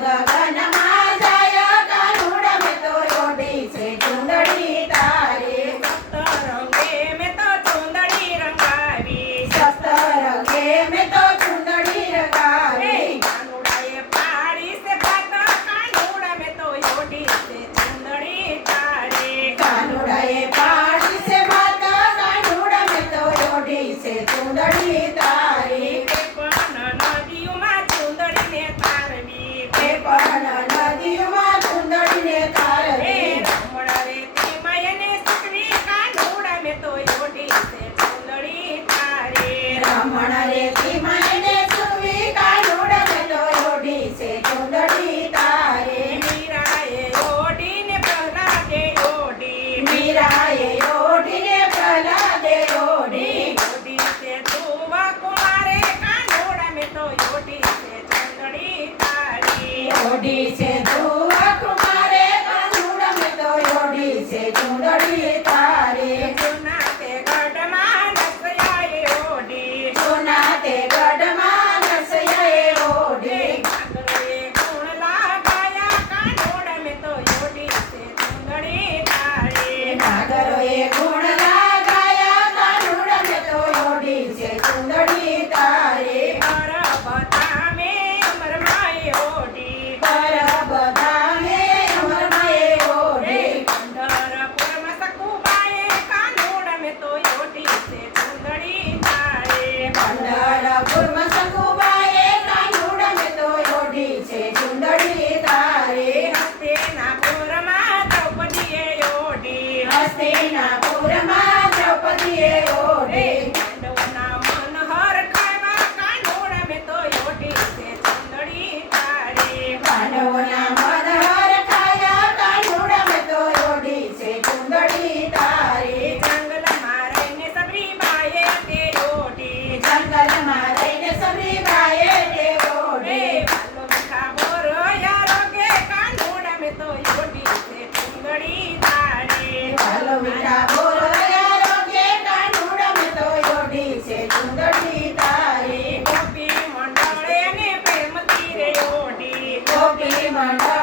ગગનમાં જાય કાનુડા મેં તો ઓઢી છે ચૂંદડી તારી સપ્તરંગે મેં તો ચૂંદડી રંગાવી સપ્તરંગે મેં તો ચૂંદડી રંગાવી કાનુડાએ પાડી છે ભાત કાનુડા મેં તો ઓઢી છે ચૂંદડી તારી કાનુડાએ પાડી છે ભાત કાનુડા મેં તો ઓઢી છે ચૂંદડી તારી પણ નદીઓમાં ચૂંદડીને તારવી એ પણ નદીમાં ચૂંદડીને તારવી રમણ રે તેમાં એને સુકવી કાનુડા મેં તો ઓઢી છે ચૂંદડી તારી રમણ રેતીમાં એને સુવી કાનુડા મેં તો ઓઢી છે ચૂંદડી તારી મીરાએ ઓઢીને પ્રહલાદે ઓઢી મીરાએ ઓઢીને પ્રહલાદે ઓઢી ઓઢી છે ધ્રુવા કુમારે કાનુડા મેં તો ઓઢી છે ચૂંદડી તારી ઓઢી છે ધ્રુવા કુમારે કાનુડા મેં તો ઓઢી છે ચૂંદડી તારી જૂના તે ગઢમાં નસયાએ ઓઢી સોના તે ગઢમાં નસયાએ ઓઢી કાગરોએ ગુણ લાગાયા કાનુડા મેં તો ઓઢી છે ચૂંદડી તારી નાગરોએ ગુણ લાગાયા કાનુડા મેં તો ઓઢી છે ચૂંદડી તારી બધા મેં અમરમાએ ઓઢી બધાએ અમરમાએ ઓઢી પંઢરપુરમાં સકુબાએ કાનુડા મેં તો ઓઢી છે ચૂંદડી તારી પંઢરપુરમાં સકુબાએ કાનુડા મેં તો ઓઢી છે ચૂંદડી તારી હસ્તિનાપુરમાં દ્રૌપદીએ ઓઢી હસ્તિનાપુરમાં દ્રૌપદીએ ઓઢી પાંડવોના મનહર ખાવા કાનુડા મેં તો ઓઢી છે ચૂંદડી તારી પાંડવોના મનહર ખાયા કાનુડા મેં તો ઓઢી છે ચૂંદડી તારી જંગલમાં રહીને સબરીબાઈએ તે ઓઢી જંગલમાં રહીને સબરીબાઈએ તે ઓઢી વાલો મીઠા બોરયા રોગે કાનુડા મેં તો ઓઢી છે ચૂંદડી તારી વાલો મીઠા બોરયા રોગે કાનુડા મેં તો ઓઢી છે ચૂંદડી તારી ગોપી મંડળે ને પ્રેમથી રે ઓઢી ગોપી મંડળ